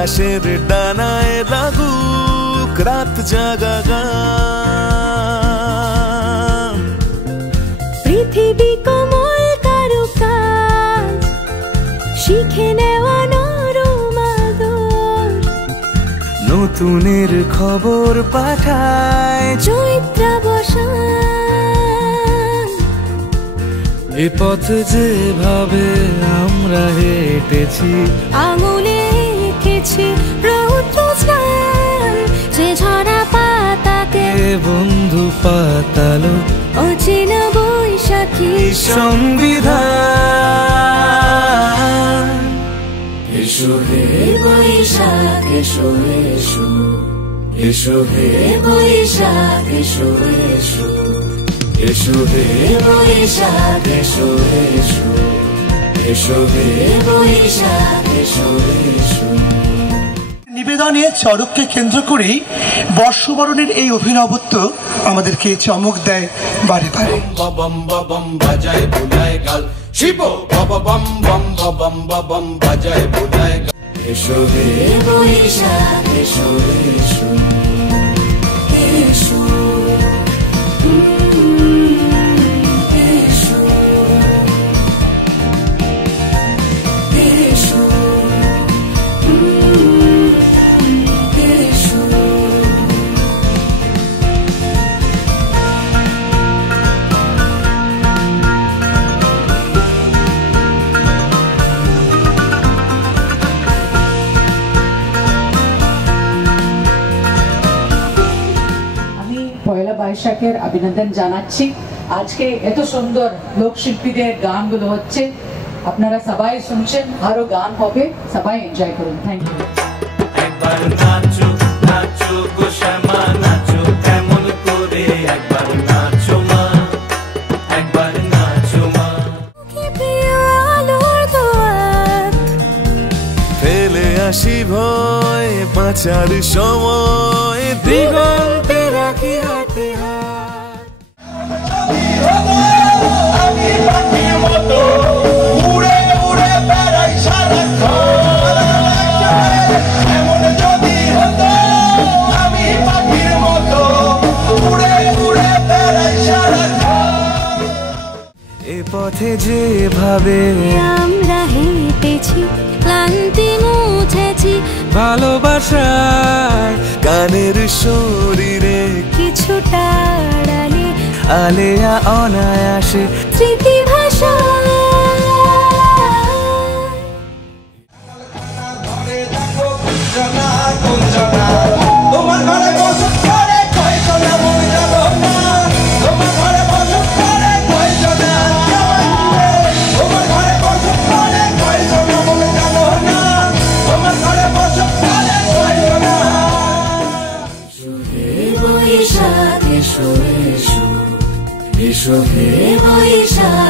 আকাশের ডানায় লাগুক রাত জাগা গান। পৃথিবী কোমল কারুকাজ শিখে নেওয়া নরম আদর, নতুনের খবর পাঠায় চৈত্রাবসান। এ পথ যেভাবে আমরা হেঁটেছি, আঙুলে এঁকেছি রৌদ্র স্নান। যে ঝরা পাতাকে বন্ধু পাতালো অচেনা বৈশাখী সংবিধান। এসো হে বৈশাখ এসো এসো, এসো হে বৈশাখ এসো এসো, এসো হে বৈশাখ এসো এসো, এসো হে বৈশাখ এসো এসো। নিবেদনে চড়ককে কেন্দ্র করেই বর্ষবরণের এই অভিনবত্ব আমাদেরকে চমক দেয় বারে বারে। বম বম বাজায় বুলায় গাল শিব বম বম বম বম বাজায় বুলায় গাল। এসো হে বৈশাখ এসো এসো, এসো এসো, এসো এসো। পয়লা বৈশাখের অভিনন্দন জানাচ্ছি। আজকে এত সুন্দর লোকশিল্পীদের গানগুলো হচ্ছে, আপনারা সবাই শুনছেন, আরো গান হবে, সবাই এনজয় করুন। Thank you. একবার নাচো নাচো গো শ্যামা নাচো কেমন করে, একবার নাচো মা, একবার নাচো মা। ফেলে আসি ভয় বাঁচার সময়, দিগন্তে রাখি হাতে হাত। আমি পাখির মতো উড়ে উড়ে বেড়াই সারাক্ষণ। এমন যদি হতো আমি পাখির মতো উড়ে উড়ে বেড়াই সারাক্ষণ। এ পথে যেভাবে আমরা হেঁটেছি, ক্লান্তি মুছেছি, ভালোবাসায় গানের শরীরে কিছুটা আড়ালে আলেয়া অনায়াসে স্মৃতি ভাষা। তোমার ঘরে বসত করে কয়তো না মন জানো না, তোমার ঘরে বসত করে কয়তো না, তোমার ঘরে বসত করে কয়তো না মন জানো না, তোমার ঘরে বসত করে কয়তো না। বৈশাখ এসো এসো, এসো হে বৈশাখ